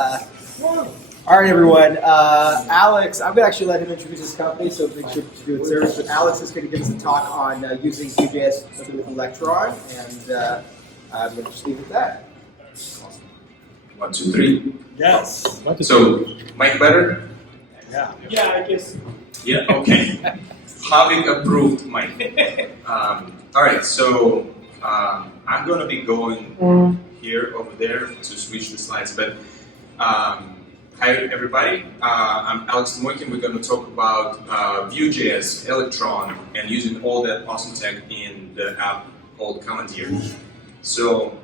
All right, everyone. Alex, I'm going to actually let him introduce his company, so make sure to do it service. But Alex is going to give us a talk on using Vue.js with Electron, and I'm going to just leave it at that. 1, 2, 3. Yes. So, mic better? Yeah. Yeah, I guess. Yeah, okay. Having approved mic. All right, so I'm going to be going here, over there, to switch the slides. But hi, everybody. I'm Alex Moikin. We're going to talk about Vue.js, Electron, and using all that awesome tech in the app called Commandeer. So,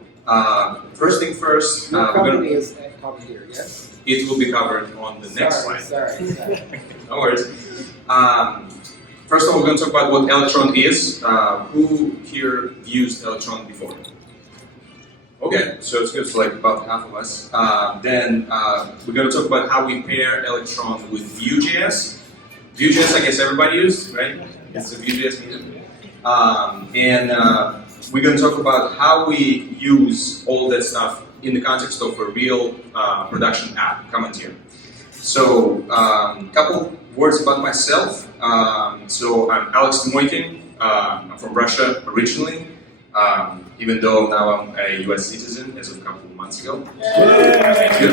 first thing first, Your company is Commandeer, yes? it will be covered on the next slide. Sorry. No worries. First of all, we're going to talk about what Electron is. Who here used Electron before? Okay, so it's good. So like about half of us. Then we're going to talk about how we pair Electron with Vue.js. Vue.js, I guess everybody used, right? It's a Vue.js medium. And we're going to talk about how we use all that stuff in the context of a real production app, Commandeer. So, a couple words about myself. So, I'm Alex Moikin. I'm from Russia originally, even though now I'm a US citizen as of a couple of months ago. Thank you.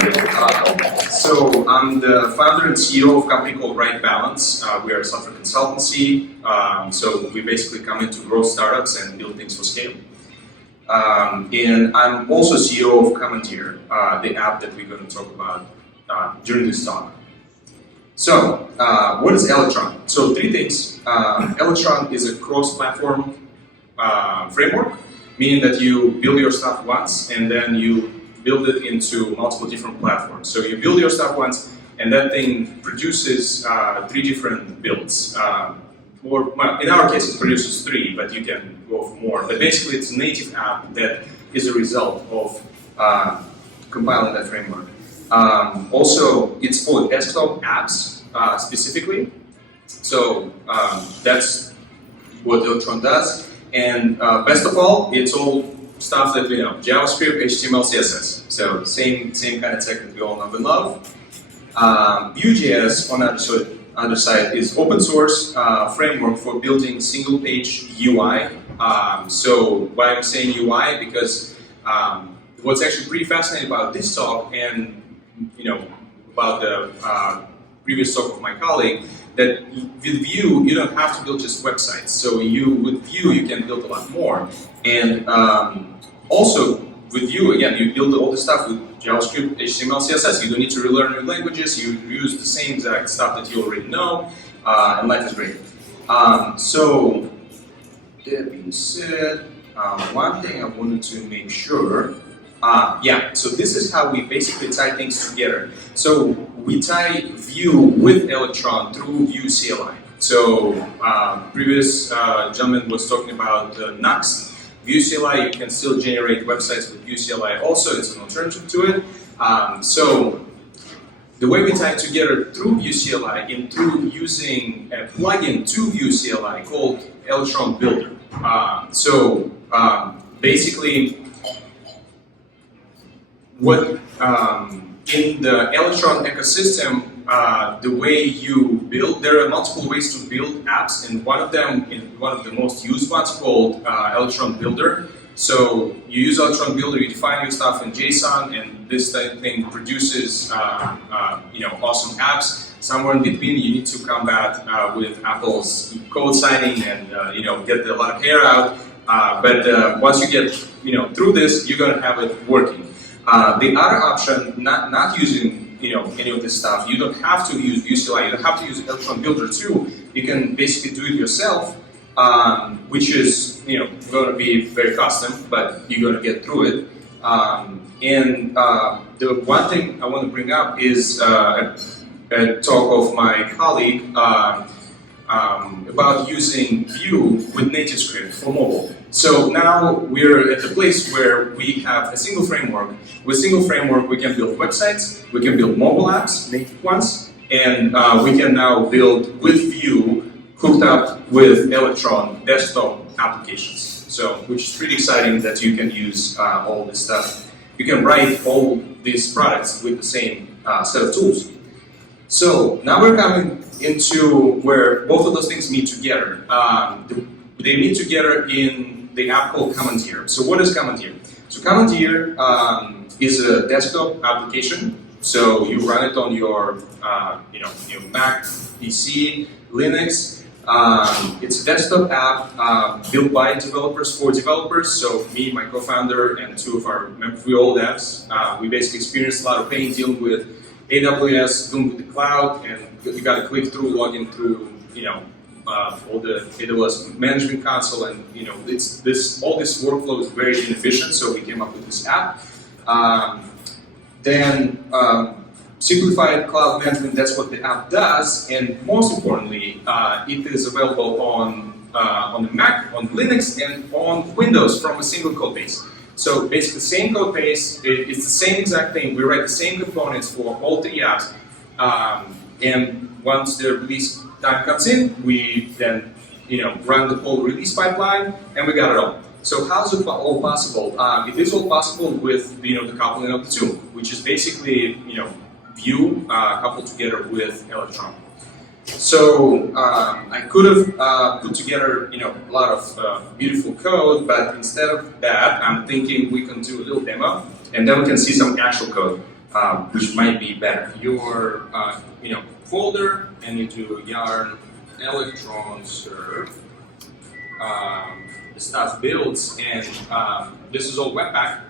So, I'm the founder and CEO of a company called Right Balance. We are a software consultancy. So, we basically come in to grow startups and build things for scale. And I'm also CEO of Commandeer, the app that we're going to talk about during this talk. So, what is Electron? So, 3 things. Electron is a cross-platform framework, meaning that you build your stuff once and then you build it into multiple different platforms. So, you build your stuff once and that thing produces 3 different builds. Or, well, in our case, it produces 3, but you can go for more. But basically, it's a native app that is a result of compiling that framework. Also, it's for desktop apps specifically. So that's what Electron does. And best of all, it's all stuff that we know: JavaScript, HTML, CSS. So same kind of tech that we all know and love. Vue.js on the other side is open source framework for building single page UI. So why I'm saying UI? Because what's actually pretty fascinating about this talk and about the previous talk of my colleague, that with Vue you don't have to build just websites. So with Vue you can build a lot more. And also with Vue, again, you build all the stuff with JavaScript, HTML, CSS. You don't need to relearn new languages. You use the same exact stuff that you already know, and life is great. So, that being said, one thing I wanted to make sure, so this is how we basically tie things together. So, we tie Vue with Electron through Vue CLI. So, previous gentleman was talking about Nuxt. Vue CLI, you can still generate websites with Vue CLI also, it's an alternative to it. So the way we tie it together through Vue CLI and through using a plugin to Vue CLI called Electron Builder. Basically, what in the Electron ecosystem, the way you build, there are multiple ways to build apps, and one of the most used ones called Electron Builder. So you use Electron Builder, you define your stuff in JSON, and this thing produces awesome apps. Somewhere in between, you need to combat with Apple's code signing and get a lot of hair out. But once you get through this, you're going to have it working. The other option, not using any of this stuff, you don't have to use Vue CLI, you don't have to use Electron Builder too. You can basically do it yourself, which is going to be very custom, but you're going to get through it. And the one thing I want to bring up is a talk of my colleague about using Vue with NativeScript for mobile. So now we're at the place where we have a single framework. With single framework, we can build websites, we can build mobile apps, native ones, and we can now build with Vue hooked up with Electron desktop applications. So, which is pretty exciting that you can use all this stuff you can write all these products with the same set of tools. So now we're coming into where both of those things meet together. They meet together in the app called Commandeer. So what is Commandeer? So Commandeer is a desktop application. So you run it on your, your Mac, PC, Linux. It's a desktop app built by developers for developers. So me, my co-founder, and two of our members, we all devs. We basically experienced a lot of pain dealing with AWS, dealing with the cloud, and you got to click through, log in through, all the AWS management console, and all this workflow is very inefficient. So we came up with this app. Then simplified cloud management, that's what the app does, and most importantly, it is available on the Mac, on Linux, and on Windows from a single code base. So basically, same code base, it's the same exact thing. We write the same components for all three apps, and once the release time comes in, we then run the whole release pipeline, and we got it all. So how is it all possible? It is all possible with the coupling of the two, which is basically Vue coupled together with Electron. So I could have put together a lot of beautiful code, but instead of that, I'm thinking we can do a little demo, and then we can see some actual code, which might be better. Your folder, and you do yarn electron serve. The stuff builds, and this is all Webpack.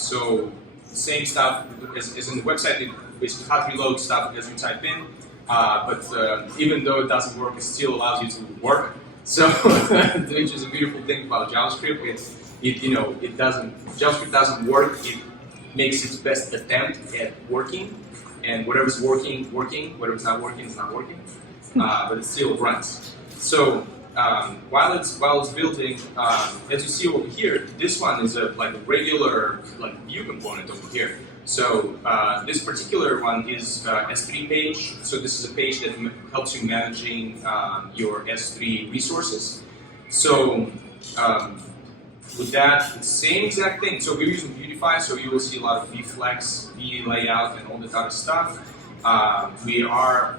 So the same stuff as in the website. It basically hot reload stuff as you type in. But even though it doesn't work, it still allows you to work. So, which is a beautiful thing about JavaScript. JavaScript doesn't work. It makes its best attempt at working, and whatever's working. Whatever's not working is not working. But it still runs. So while it's building, as you see over here, this one is a regular Vue component over here. So this particular one is S3 page. So this is a page that helps you managing your S3 resources. So with that, it's the same exact thing. So we're using Vueify, so you will see a lot of vFlex, vLayout, and all that other stuff. We are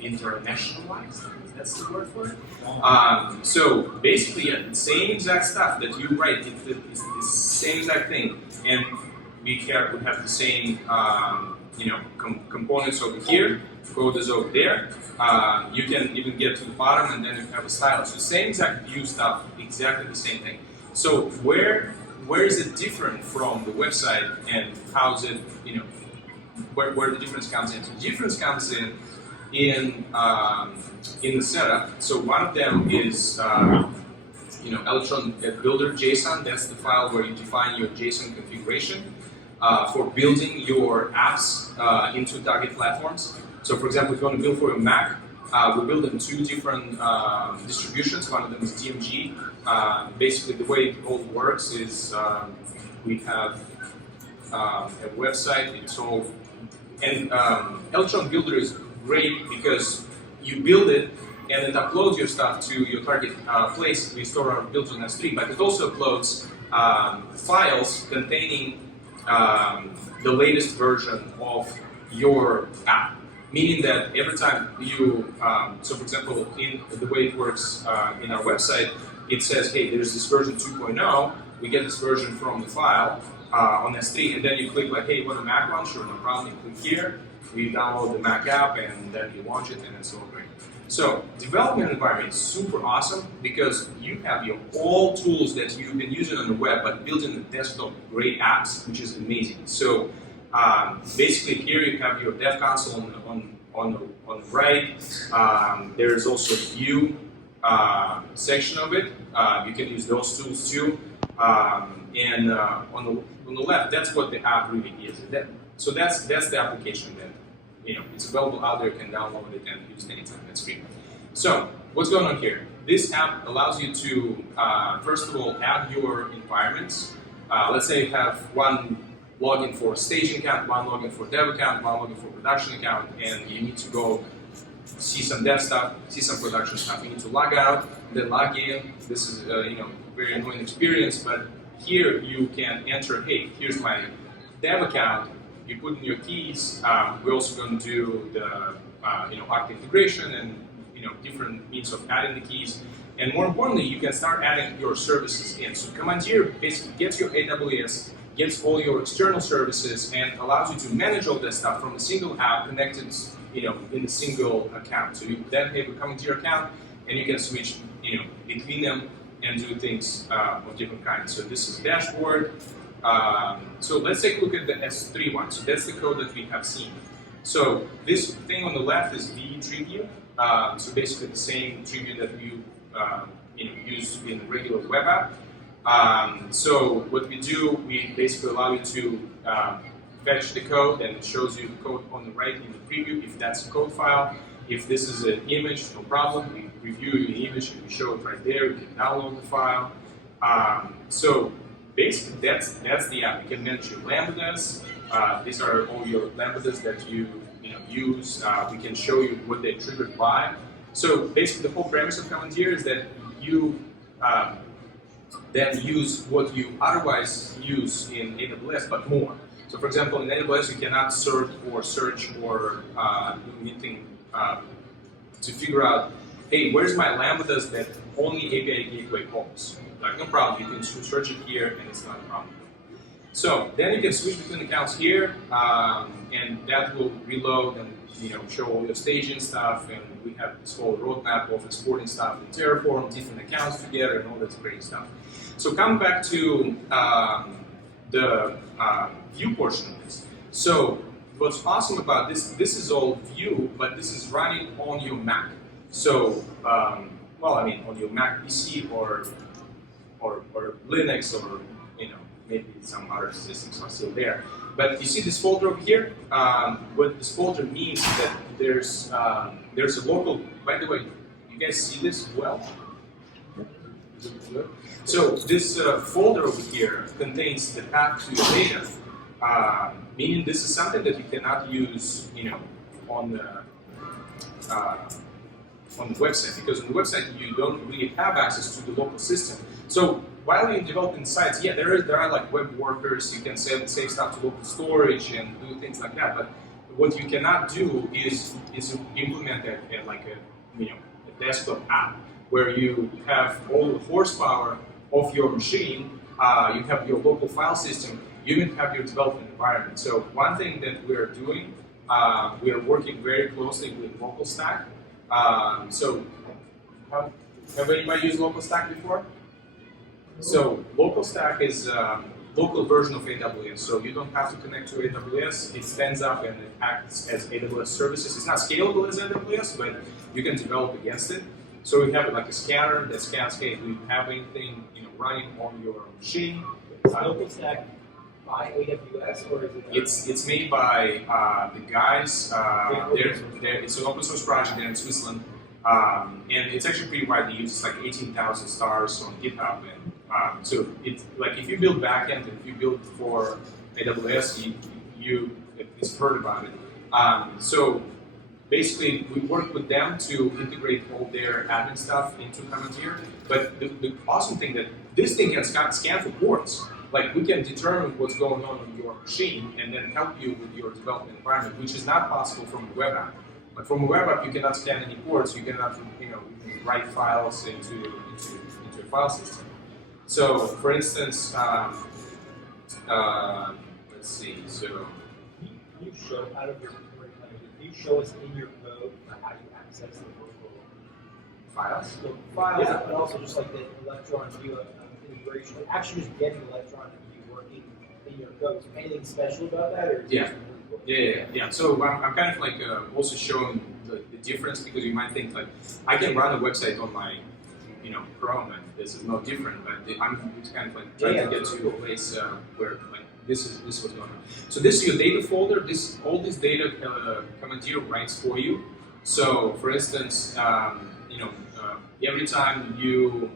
internationalized. That's the word for it. So basically, the same exact stuff that you write, it's the same exact thing, and we have the same, components over here. Code is over there. You can even get to the bottom, and then you have a style. So same exact Vue stuff, exactly the same thing. So where is it different from the website, and how is it, where the difference comes in? So the difference comes in the setup. So one of them is Electron builder JSON. That's the file where you define your JSON configuration for building your apps into target platforms. So for example, if you want to build for a Mac, we're building two different distributions. One of them is DMG. Basically, the way it all works is we have a website. It's all, and Electron Builder is great because you build it and it uploads your stuff to your target place. We store our builds on S3, but it also uploads files containing the latest version of your app. Meaning that every time you, so for example, in the way it works in our website, it says, hey, there's this version 2.0, we get this version from the file on S3, and then you click hey, you want a Mac one? Sure, no problem, you click here, you download the Mac app, and then you launch it, and it's all great. So, development environment is super awesome because you have your all tools that you've been using on the web, but building the desktop great apps, which is amazing. So, basically here you have your dev console on the right. There's also Vue section of it. You can use those tools too. And on the left, that's what the app really is. So that's the application that it's available out there. You can download it and use it anytime. That's free. So what's going on here? This app allows you to first of all add your environments. Let's say you have one login for staging account, one login for dev account, one login for production account, and you need to go see some dev stuff, see some production stuff. You need to log out, then log in. This is very annoying experience, but here you can enter, hey, here's my dev account. You put in your keys. We're also going to do the Arc integration and different means of adding the keys. And more importantly, you can start adding your services in. So Commandeer basically gets your AWS, gets all your external services, and allows you to manage all that stuff from a single app connected, in a single account. So you then have a Commandeer account, and you can switch, between them and do things of different kinds. So this is dashboard. So let's take a look at the S3 one. So that's the code that we have seen. So this thing on the left is Vue Tribune. So basically the same Tribune that you use in regular web app. So what we do, we basically allow you to fetch the code, and it shows you the code on the right in the preview if that's a code file. If this is an image, no problem. We review the image and we show it right there. You can download the file. So basically that's the app. You can manage your lambdas. These are all your lambdas that you use. We can show you what they're triggered by. So basically the whole premise of Commandeer is that you then use what you otherwise use in AWS, but more. So for example, in AWS you cannot search or do anything to figure out, hey, where's my lambdas that only API gateway holds? Like, no problem, you can search it here and it's not a problem. So then you can switch between accounts here, and that will reload and show all your staging stuff, and we have this whole roadmap of exporting stuff in Terraform, different accounts together, and all that great stuff. So come back to the Vue portion of this. So what's awesome about this is all Vue, but this is running on your Mac. So, on your Mac PC or Linux, or maybe some other systems are still there. But you see this folder over here? What this folder means is that there's a local, by the way, you guys see this well? Good. So this folder over here contains the path to your data, meaning this is something that you cannot use, on the website, because on the website you don't really have access to the local system. So while you're developing sites, yeah, there are like web workers. You can save stuff to local storage and do things like that. But what you cannot do is implement a desktop app where you have all the horsepower of your machine. You have your local file system. You even have your development environment. So one thing that we're doing, we are working very closely with LocalStack. So have anybody used LocalStack before? So LocalStack is a local version of AWS, so you don't have to connect to AWS. It stands up and it acts as AWS services. It's not scalable as AWS, but you can develop against it. So we have like a scanner that scans, hey, do you have anything running on your machine? Is LocalStack by AWS, or is it? It's made by the guys. It's an open source project there in Switzerland, and it's actually pretty widely used. It's like 18,000 stars on GitHub, and so it's like if you build backend, if you build for AWS, you at least heard about it. So basically, we work with them to integrate all their admin stuff into Commandeer. But the awesome thing that this thing can scan for ports. Like we can determine what's going on your machine and then help you with your development environment, which is not possible from a web app. But from a web app, you cannot scan any ports. You cannot, write files into a file system. So, for instance, let's see. So, Can you show out of your can you show us in your code how you access the local files. So files, but also just like the Electron Vue integration, actually just getting Electron and Vue working in your code. Is there anything special about that, or Yeah. Yeah. So I'm kind of like also showing the difference, because you might think like I can run a website on my Chrome and this is no different, but I'm kind of like trying to get to a place where like this is what's going on. So this is your data folder. All this data Commandeer writes for you. So for instance, every time you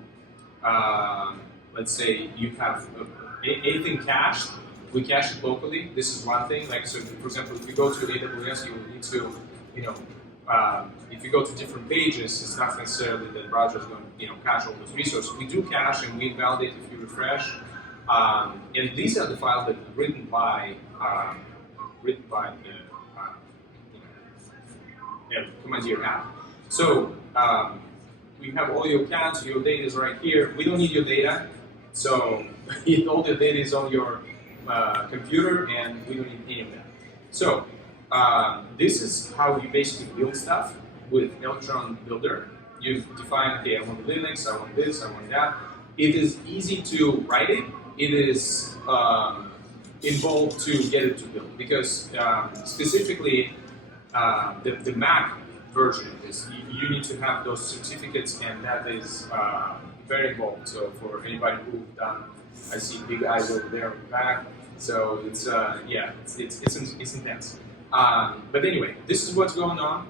let's say you have anything cached, we cache it locally. This is one thing. Like, so for example, if you go to AWS, you will need to, if you go to different pages, it's not necessarily that the browser is going to, cache all those resources. We do cache and we invalidate if you refresh. And these are the files that are written by the Commandeer app. So we have all your accounts, your data is right here. We don't need your data, so all the data is on your computer, and we don't need any of that. So this is how you basically build stuff with Electron Builder. You define, okay, I want Linux, I want this, I want that. It is easy to write it. It is involved to get it to build, because specifically the Mac version of this, you need to have those certificates, and that is very involved. So for anybody who's done, I see big eyes over there on the back. So it's yeah, it's intense. But anyway, this is what's going on.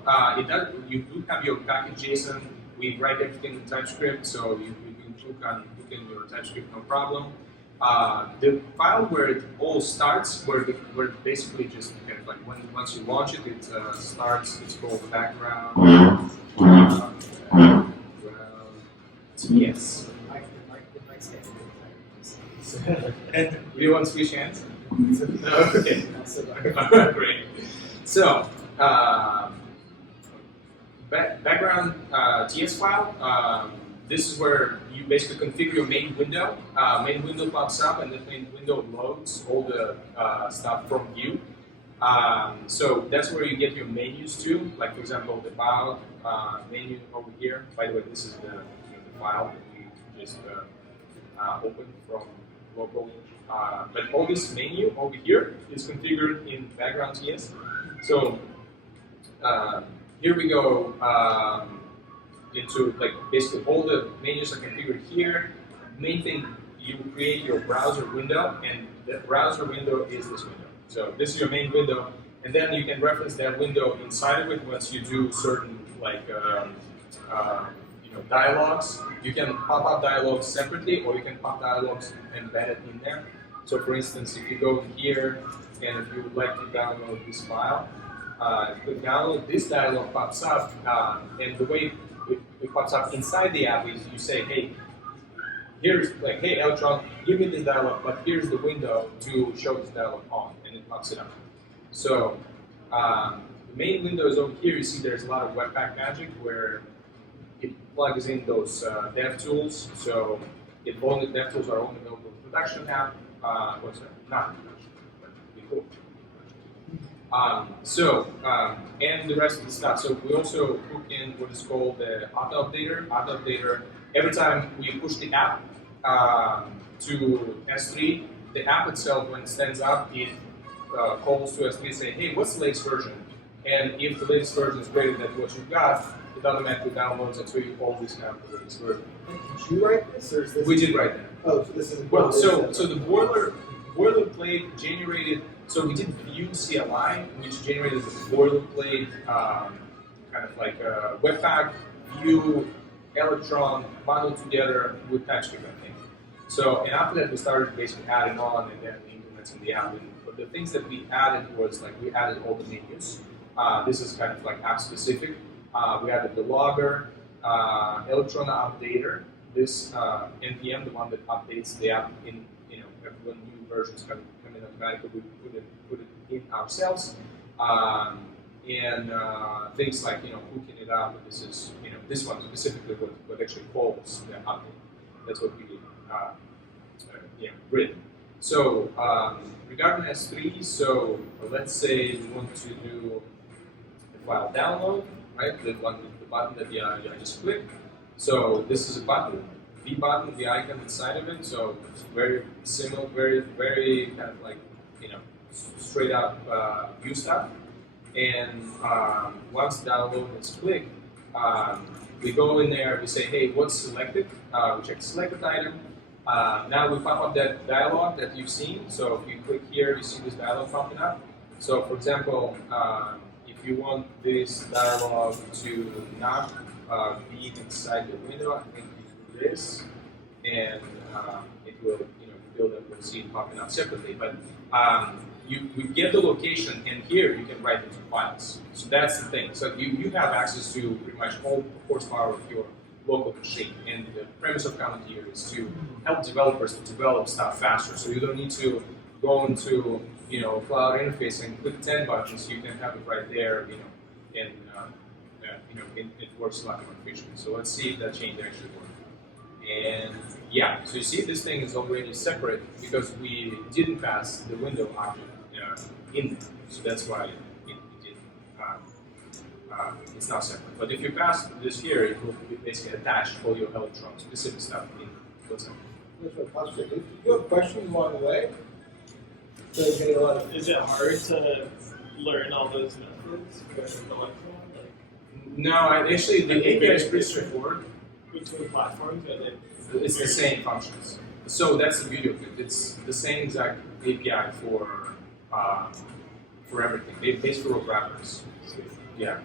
You do have your package JSON. We write everything in TypeScript, so you can hook in your TypeScript, no problem. The file where it all starts, where it basically just kind of like once you launch it, it starts. It's called background. Yes. And you want to switch hands? No, okay. Great. So, background .js file. This is where you basically configure your main window. Main window pops up, and the main window loads all the stuff from Vue. So that's where you get your menus to. Like for example, the file menu over here. By the way, this is the file that we just opened from local. But all this menu over here is configured in background.js. So here we go into like basically all the menus are configured here. Main thing, you create your browser window, and the browser window is this window. So this is your main window, and then you can reference that window inside of it once you do certain like dialogues. You can pop up dialogues separately, or you can pop dialogues embedded in there. So for instance, if you go here, and if you would like to download this file, if you download, this dialog pops up, and the way it pops up inside the app is you say, hey, here's like, hey Electron, give me this dialog, but here's the window to show this dialog on, and it pops it up. So the main window is over here. You see there's a lot of Webpack magic where it plugs in those dev tools. So if all the dev tools are only available in production app, what's that? Not production, but pretty cool. And the rest of the stuff. So we also hook in what is called the auto updater. Auto updater. Every time we push the app to S3, the app itself, when it stands up, it calls to S3 and say, hey, what's the latest version? And if the latest version is greater than what you've got, it automatically downloads it, so you always have the latest version. Did you write this, or is this? We did write that. Oh, so this is Well, so the boilerplate generated. So we did Vue CLI, which generated the boilerplate kind of like Webpack, Vue, Electron bundled together with TypeScript, I think. So, and after that, we started basically adding on and then implementing the app. But the things that we added was like we added all the menus. This is kind of like app specific. We added the logger, Electron updater, this npm, the one that updates the app in when new versions come in automatically. We put it in ourselves, and things like hooking it up. This is this one specifically what actually calls the update. That's what we written. So regarding S3, so let's say we want to do the file download, right? The button that I just clicked. So this is a button, the button, the icon inside of it. So it's very similar, very kind of like straight up Vue stuff. And once download is clicked, we go in there. We say, hey, what's selected? We check the selected item. Now we pop up that dialog that you've seen. So if you click here, you see this dialog popping up. So for example, if you want this dialog to not be inside the window, I think you do this, and it will build up. We'll see it popping up separately. But you get the location, and here you can write into files. So that's the thing. So you have access to pretty much all horsepower of your local machine. And the premise of Commandeer is to help developers to develop stuff faster. So you don't need to go into a cloud interface and click 10 buttons. You can have it right there, and it works a lot more efficiently. So let's see if that change actually works. And yeah, so you see this thing is already separate because we didn't pass the window object in there. So that's why it didn't. It's not separate. But if you pass this here, it will be basically attached all your Electron specific stuff in what's That's what possible. If you have questions along the way, so you're getting a lot of. Is it hard to learn all those methods with Electron? No, actually the API is pretty straightforward. Between platforms, It's the same functions. So that's the beauty of it. It's the same exact API for everything. Based for wrappers. Yeah.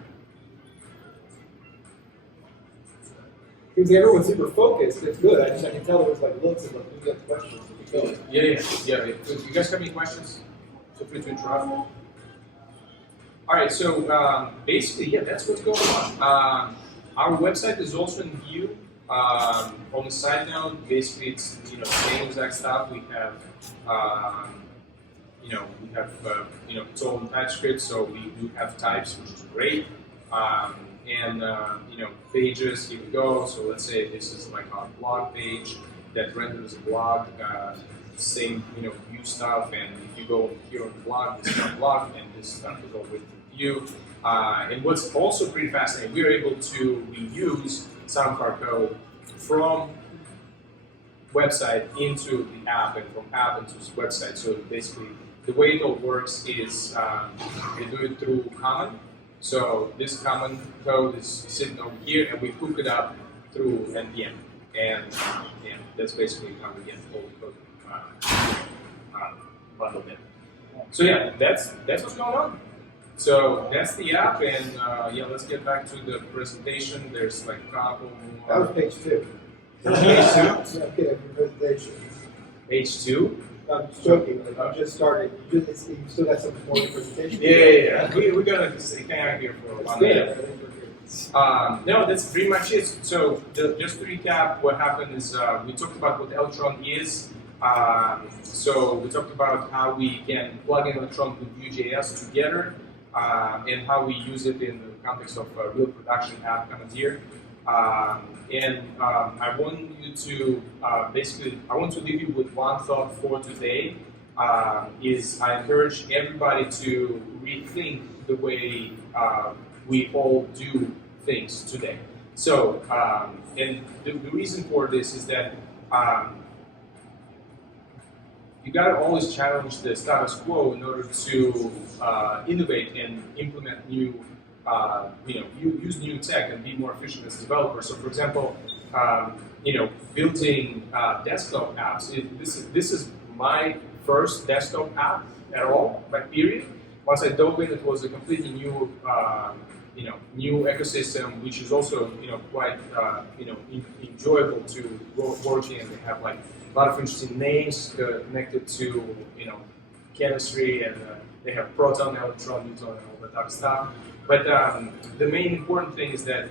Because everyone's super focused, it's good. I can tell there was like looks and like you got questions. Yeah. If you guys have any questions, feel free to interrupt. All right, so basically, yeah, that's what's going on. Our website is also in Vue. On the side note, basically it's same exact stuff. We have its own TypeScript, so we do have types, which is great. Pages, here we go. So let's say this is like our blog page that renders a blog, same Vue stuff. And if you go here on the blog, this is our blog, and this stuff is all written in Vue. And what's also pretty fascinating, we're able to reuse some of our code from website into the app and from app into the website. So basically, the way it all works is we do it through Common. So this common code is sitting over here, and we hook it up through NPM, and that's basically how we get all the code bundled in. So yeah, that's what's going on. So that's the app, and let's get back to the presentation. There's like a couple more. That was page 2. Page 2? Yeah, okay, presentation. Page 2? I'm just joking. Like, you just started. You still got some more presentation. Yeah. We're gonna hang out here for a while. No, that's pretty much it. So just to recap, what happened is we talked about what Electron is. So we talked about how we can plug in Electron with Vue.js together, and how we use it in the context of a real production app Commandeer. I want you to I want to leave you with one thought for today. Is I encourage everybody to rethink the way we all do things today. So, and the reason for this is that you got to always challenge the status quo in order to innovate and implement new. Use new tech and be more efficient as developers. So, for example, building desktop apps. This is my first desktop app at all, period. Once I dove in, it was a completely new, new ecosystem, which is also, quite, enjoyable to work in. They have like a lot of interesting names connected to, chemistry, and they have proton, electron, neutron, and all that type of stuff. But the main important thing is that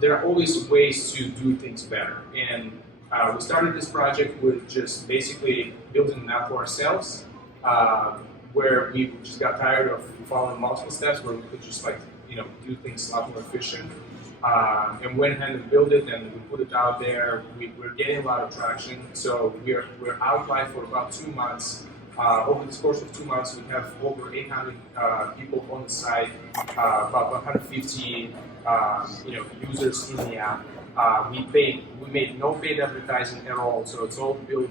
there are always ways to do things better. And we started this project with just basically building an app for ourselves, where we just got tired of following multiple steps, where we could just do things a lot more efficient. And went ahead and built it, and we put it out there. We're getting a lot of traction. So we're out live for about 2 months. Over the course of 2 months, we have over 800 people on the site, about 150 users in the app. We made no paid advertising at all, so it's all built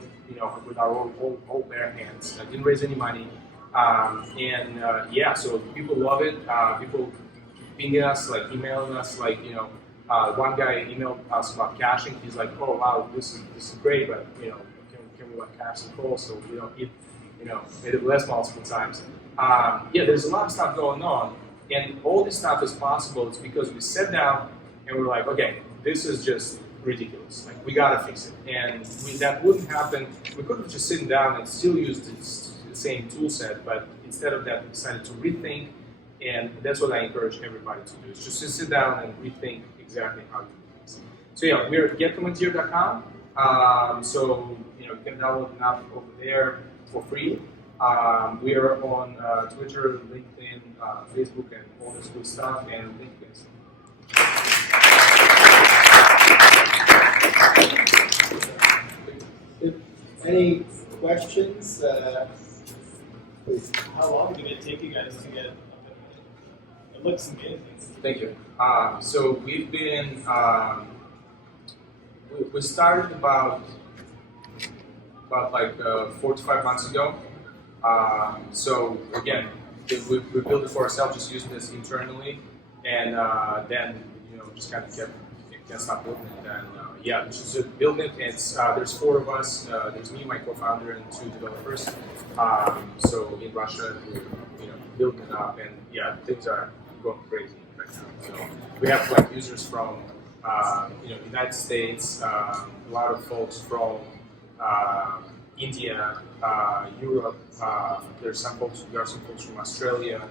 with our own bare hands. I didn't raise any money, so people love it. People pinging us, emailing us, one guy emailed us about caching. He's like, "Oh wow, this is great, but can we cache the call so we don't eat." AWS multiple times. There's a lot of stuff going on, and all this stuff is possible. It's because we sat down and we're like, okay, this is just ridiculous. We gotta fix it. And that wouldn't happen. We could have just sitting down and still used the same tool set, but instead of that, we decided to rethink, and that's what I encourage everybody to do. Is just to sit down and rethink exactly how you do things. So yeah, we're at getcommandeer.com. So you can download an app over there for free. We are on Twitter, LinkedIn, Facebook, and all this good stuff. And thank you guys. If any questions, please. How long did it take you guys to get up and running? It looks amazing. Thank you. So we've been, we started about like 4 to 5 months ago. So again, we built it for ourselves, just using this internally, and then just kind of can't stop building it. And yeah, just building it. It's there's 4 of us. There's me, my co-founder, and 2 developers. So in Russia, we're building it up, and yeah, things are going crazy right now. So we have like users from United States, a lot of folks from India, Europe. There are some folks from Australia.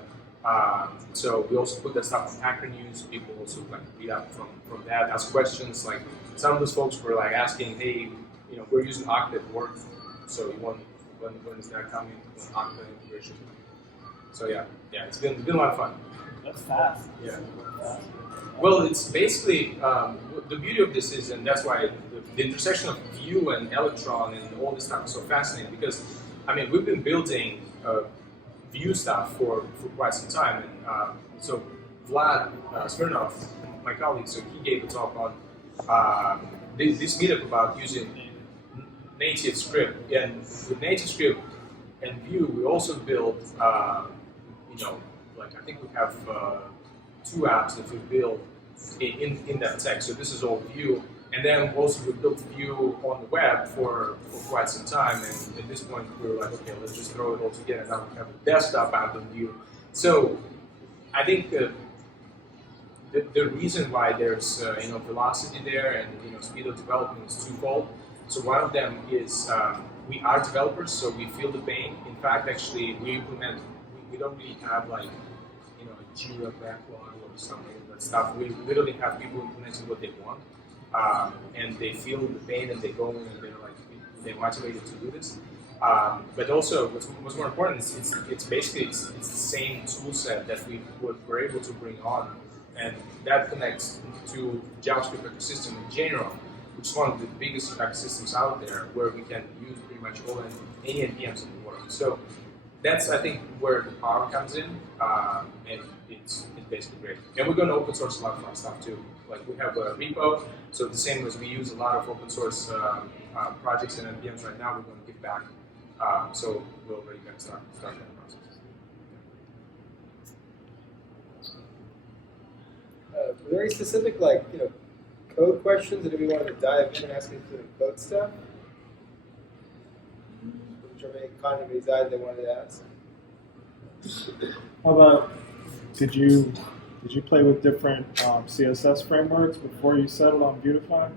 So we also put that stuff on Hacker News. People also like read up from that, ask questions. Like some of those folks were like asking, hey, we're using Okta at work, so when is that coming? Okta integration. So yeah, it's been a lot of fun. That's fast. Yeah. Well, it's basically the beauty of this is, and that's why the intersection of Vue and Electron and all this stuff is so fascinating, because I mean we've been building Vue stuff for quite some time, and so Vlad Smirnov, my colleague, so he gave a talk on this meetup about using native script, and with native script and Vue we also built like I think we have 2 apps that we built in that tech. So this is all Vue, and then also we built Vue on the web for quite some time. And at this point, we were like, okay, let's just throw it all together. Now we have a desktop app on Vue. So I think the reason why there's velocity there and speed of development is twofold. So one of them is we are developers, so we feel the pain. In fact, actually, we implement. We don't really have like a Jira backlog or something like that stuff. We literally have people implementing what they want, and they feel the pain and they go in and they're motivated to do this. But also, what's more important is it's basically the same tool set that we're able to bring on, and that connects to JavaScript ecosystem in general, which is one of the biggest ecosystems out there, where we can use pretty much any NPMs in the world. So that's, I think, where the power comes in, and it's basically great. And we're going to open source a lot of fun stuff too. Like we have a repo, so the same as we use a lot of open source projects and NPMs right now, we're going to give back. So we're already going to start that process. Were there any specific code questions that if we wanted to dive in and ask you for the code stuff? Which are any content eyes they wanted to ask? How about, did you play with different CSS frameworks before you settled on Vuetify?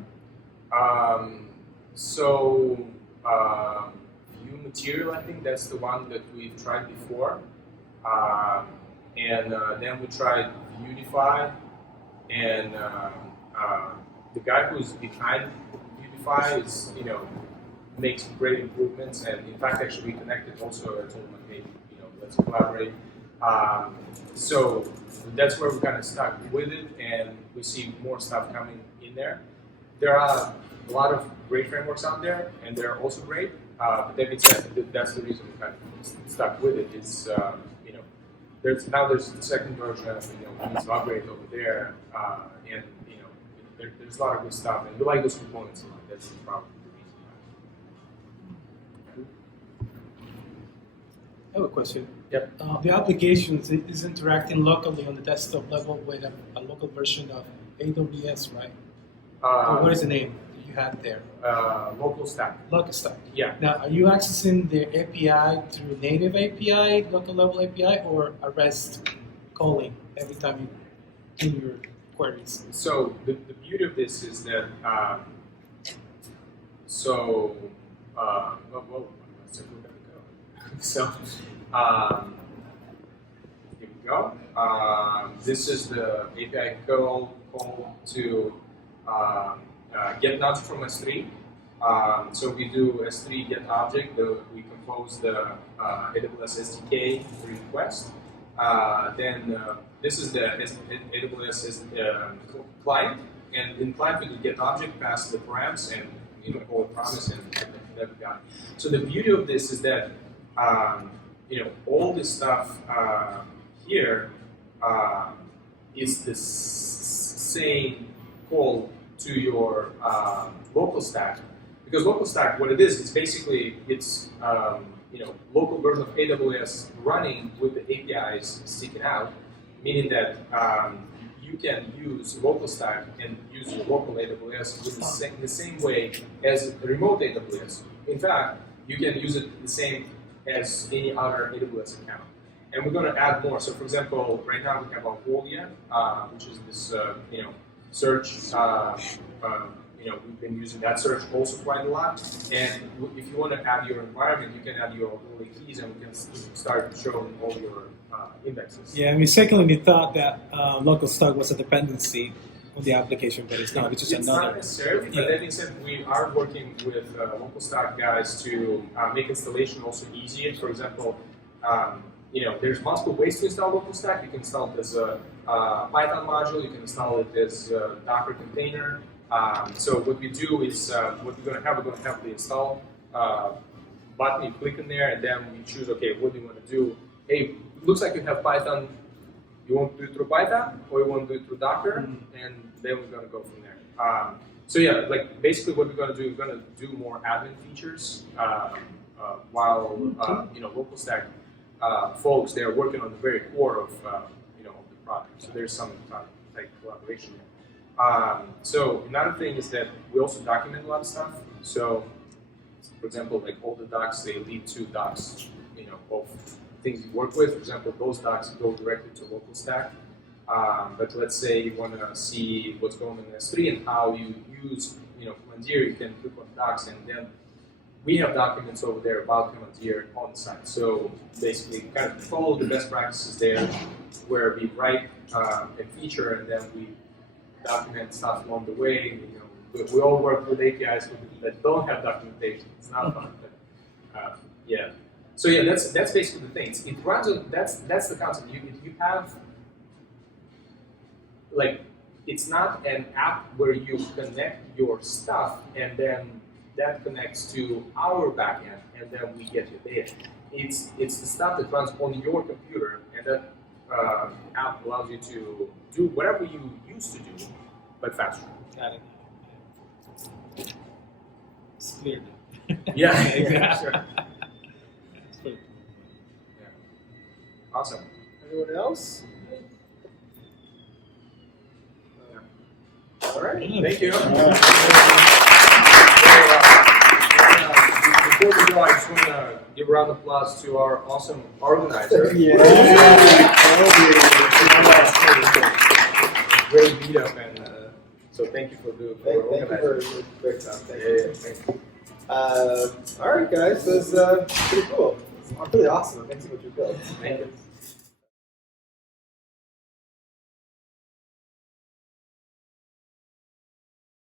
Vue Material, I think that's the one that we've tried before, and then we tried Vuetify, and the guy who's behind Vuetify is makes great improvements, and in fact, actually, we connected also. I told him, hey, let's collaborate. So that's where we kind of stuck with it, and we see more stuff coming in there. There are a lot of great frameworks out there, and they're also great. But that being said, that's the reason we kind of stuck with it. It's there's the second version. We need to upgrade over there, and there's a lot of good stuff, and we like those components a lot. That's probably the reason. I have a question. Yep. The applications is interacting locally on the desktop level with a local version of AWS, right? What is the name that you had there? Local stack. Local stack. Yeah. Now, are you accessing the API through native API, local level API, or a REST calling every time you do your queries? So the beauty of this is that here we go. This is the API call to get an object from S3. So we do S3 get object. We compose the AWS SDK request. Then this is the AWS client, and in client we do get object, pass the params, and call it promise, and that we got. So the beauty of this is that all this stuff here is the same call to your local stack. Because local stack, what it is, it's basically local version of AWS running with the APIs sticking out, meaning that you can use local stack and use your local AWS with the same way as remote AWS. In fact, you can use it the same as any other AWS account. And we're going to add more. So, for example, right now we have Algolia, which is this search. We've been using that search also quite a lot. And if you want to add your environment, you can add your Algolia keys, and we can start showing all your indexes. Yeah, I mistakenly thought that local stack was a dependency on the application, but it's not. It's just another. Not necessarily, but that being said, we are working with local stack guys to make installation also easier. For example, there's multiple ways to install local stack. You can install it as a Python module. You can install it as a Docker container. So what we do is, we're going to have the install button. You click in there, and then we choose, okay, what do you want to do? Hey, it looks like you have Python. You want to do it through Python, or you want to do it through Docker, and then we're going to go from there. So yeah, like basically what we're going to do, we're going to do more admin features while local stack folks, they are working on the very core of the product. So there's some like collaboration there. So another thing is that we also document a lot of stuff. So for example, like all the docs, they lead to docs, of things you work with. For example, those docs go directly to local stack. But let's say you want to see what's going on in S3 and how you use, Commandeer, you can click on docs, and then we have documents over there about Commandeer on the site. So basically, kind of follow the best practices there, where we write a feature and then we document stuff along the way. We all work with APIs that don't have documentation. It's not fun, but yeah. So yeah, that's basically the thing. It runs on, that's the concept. You have, like, it's not an app where you connect your stuff and then that connects to our backend and then we get your data. It's the stuff that runs on your computer, and that app allows you to do whatever you used to do, but faster. Got it. It's clear. Yeah, sure. Sure. Yeah. Awesome. Anyone else? All right. Thank you. Before we go, I just want to give a round of applause to our awesome organizer. Yeah. Great meetup, and so thank you for Thank you organizing. for great time. Thank Yeah, you. thank you. All right, guys. That was pretty cool. Really awesome. Thanks so much for building. Thank you.